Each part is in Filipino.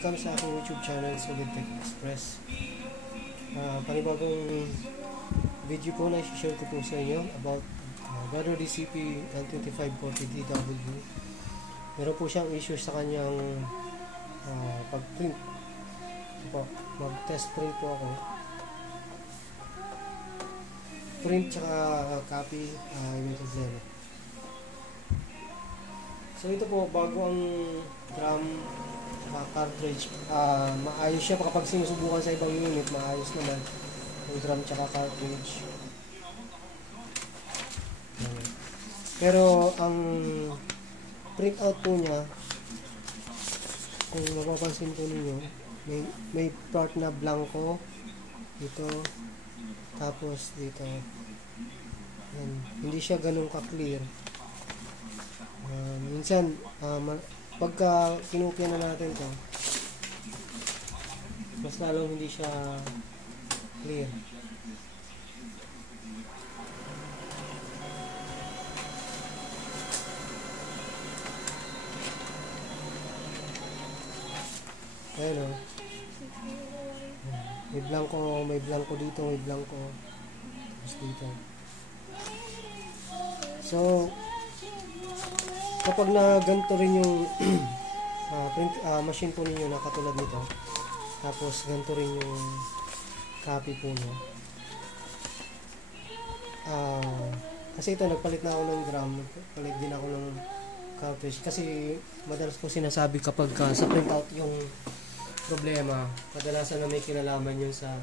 welcome sa aking YouTube channel, Solid Tech Express. Panibagong video po na i-share ko po sa inyo about Brother DCP L2540DW. Meron po siyang issue sa kanyang pag-print. Mag-test print po ako. Print tsaka copy, may problema. So ito po, bago ang drum cartridge, maayos siya kapag sinusubukan sa ibang unit, maayos naman yung drum tsaka cartridge. Pero ang print out po niya, kung mapapansin po ninyo, may part na blanco dito, tapos dito. Yan. Hindi siya ganun ka-clear. Minsan, pagka kinupya na natin to, mas lalong hindi siya clear. Ayan o. May blanco dito, may blanco. Tapos dito. So, kapag na ganito rin yung machine po ninyo na katulad nito, tapos ganito rin yung copy po niya, kasi ito nagpalit na ako ng drum, nagpalit din ako ng cartridge, kasi madalas ko sinasabi kapag sa printout yung problema, kadalasan na may kinalaman yun sa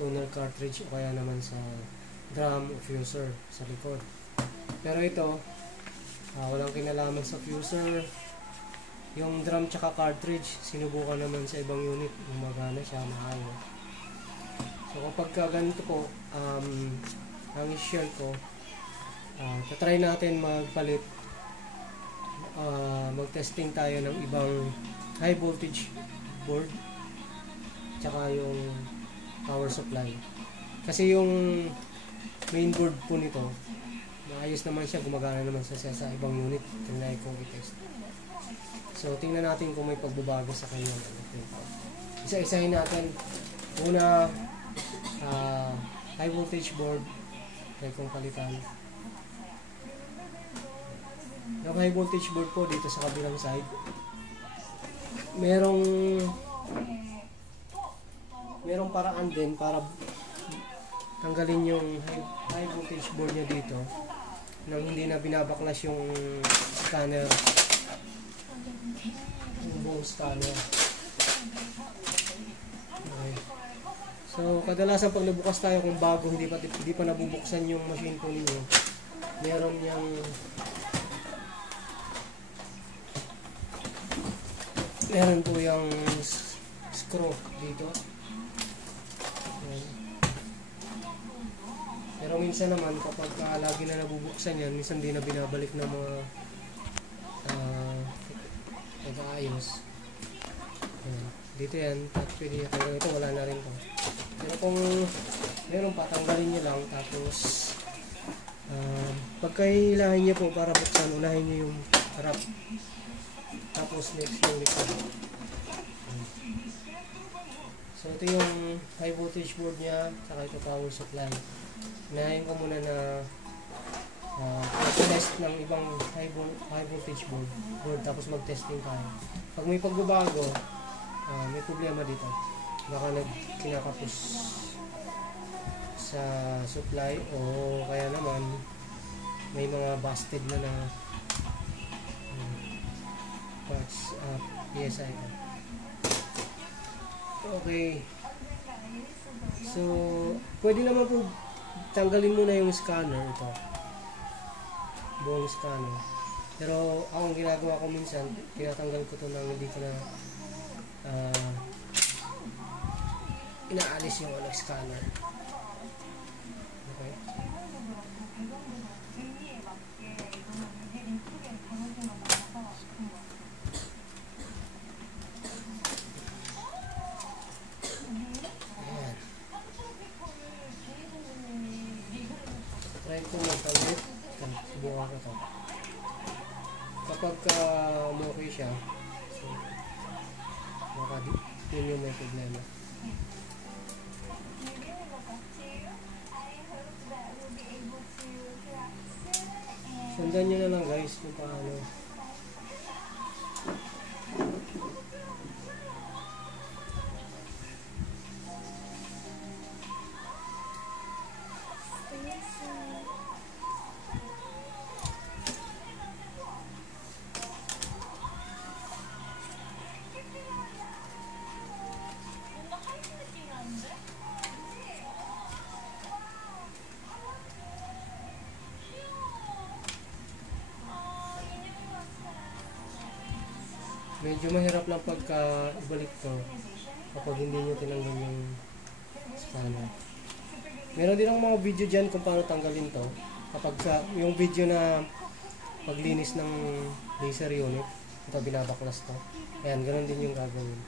tuner cartridge o kaya naman sa drum o fuser sa likod. Pero ito walang kinalaman sa fuser. Yung drum tsaka cartridge, sinubukan naman sa ibang unit, gumagana siya, maayos. So kapag ganito po, ang i-share ko, tatry natin magpalit, mag-testing tayo ng ibang high voltage board tsaka yung power supply. Kasi yung main board po nito, maayos naman siya, gumagana naman siya sa ibang unit. Tinry kong i-test. So, tingnan natin kung may pagbabago sa kanyang printout. Isa-isahin natin. Una, high voltage board. Try kong palitan. Yung high voltage board po dito sa kabilang side, merong paraan din para tanggalin yung high voltage board niya dito nang hindi na binabaklas yung scanner, yung buong scanner. Okay. So kadalasan pag nabukas tayo kung bago, hindi pa nabubuksan yung machine po ninyo, meron po yung screw dito. Pero minsan naman kapag lagi na nabubuksan yan, minsan di na binabalik ng mga nag-aayos. Dito yan, pwede hanggang ito, wala na rin to. Pero kung meron pa, tanggalin nyo lang. Tapos pagkahilahin nyo po para buksan, unahin nyo yung harap. Tapos next yung likod. So ito yung high voltage board nya, saka ito power supply. Unahin ko muna na test ng ibang high voltage board, tapos mag-testing tayo. Pag may pagbabago, may problema dito. Baka kinakapos sa supply o kaya naman may mga busted na parts, PSI ko. Okay. So, pwede naman po tanggalin muna yung scanner ito. Buong scanner. Pero ako ang ginagawa ko minsan, tinatanggal ko ito nang hindi ko na inaalis yung scanner. Okay. Try ko magpalit. Subukan ko ito. Kapag okay siya, so, Baka yun yung may problema. Sundan nyo na lang guys kung paano. Medyo mahirap lang pagka ibalik to kapag hindi nyo tinanggal yung spanner. Meron din ang mga video dyan kung paano tanggalin to kapag yung video na paglinis ng laser unit, ito binabaklas to. Ayan, ganun din yung gagawin.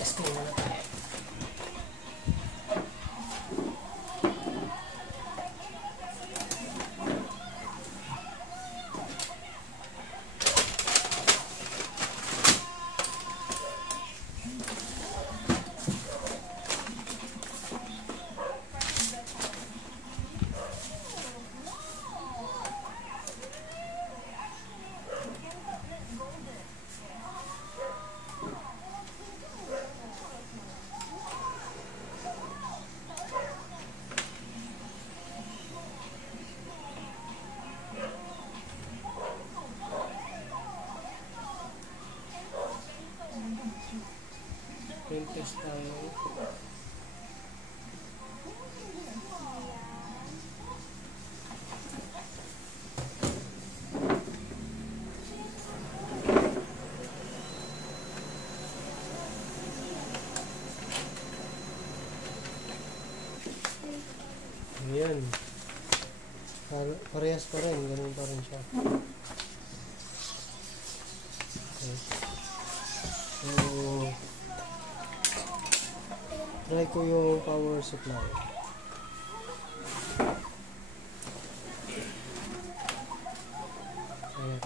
Testing muna tayo. Print test tayo. Ayan. Parehas pa rin. Ganun pa rin siya. Okay. So, try ko yung power supply. Ayan.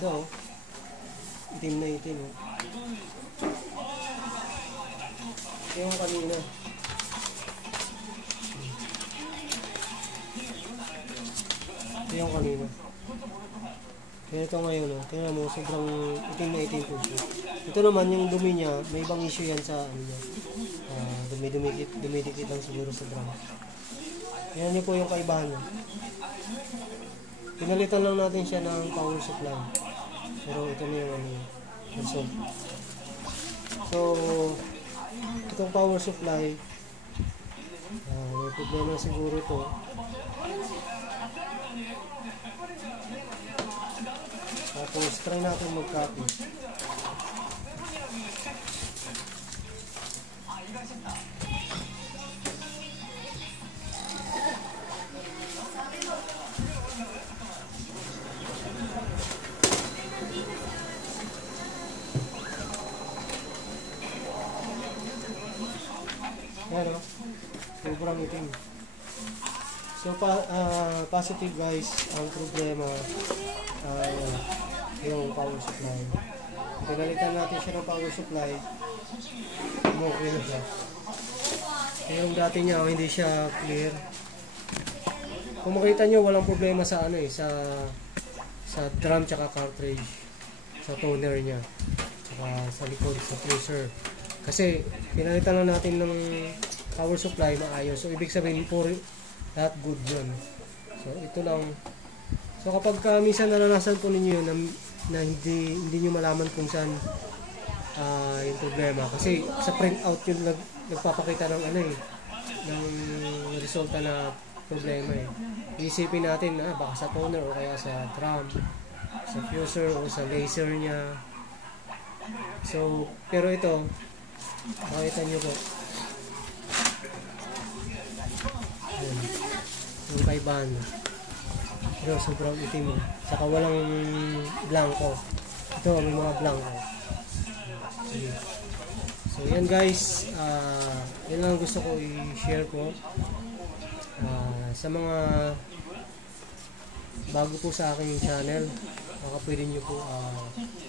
Ganda oh. Itim na itim oh. Yung kanina. Yung kanina. Kaya ito ngayon oh. Kaya mo sobrang itim na itim po siya. Ito naman yung dumi niya, may ibang issue yan sa ano niya. Dumidikit lang siguro sa drum. Yan niyo po yung kaibahan niya. Pinalitan lang natin siya ng power supply. Pero ito na yung ano, result. So, itong power supply, may problema siguro to. Tapos, try natin mag-copy. Yan o, sobrang itim. So, positive guys, ang problema ay yung power supply. Pinalitan natin siya ng power supply, okay na siya. Yung dati niya, hindi siya clear. Kung makita nyo, walang problema sa ano sa drum tsaka cartridge, sa toner niya, tsaka sa likod, sa freezer. Kasi pinalitan lang natin ng power supply maayos. So ibig sabihin po lahat good yun. So ito lang. So kapag minsan naranasan po ninyo yun na hindi nyo malaman kung saan yung problema. Kasi sa printout yun nagpapakita ng ano ng resulta na problema eh. Iisipin natin na baka sa toner o kaya sa drum, sa fuser o sa laser niya. So pero ito makita nyo po yung kaibahan pero sobrang itim saka walang blanco. Ito may mga blanco. So yan guys, yan lang gusto ko i-share ko sa mga bago po sa aking channel. Baka pwede nyo po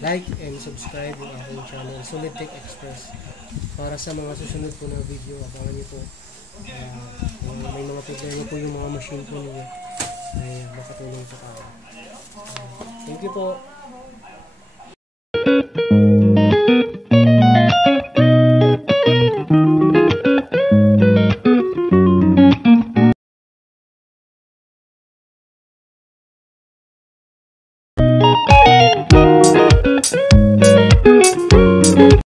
like and subscribe yung aking channel Solid Tech Express para sa mga susunod po na video. Abangan nyo po may mga problema po yung mga machine po ninyo ay makatulong sa tao. Thank you po.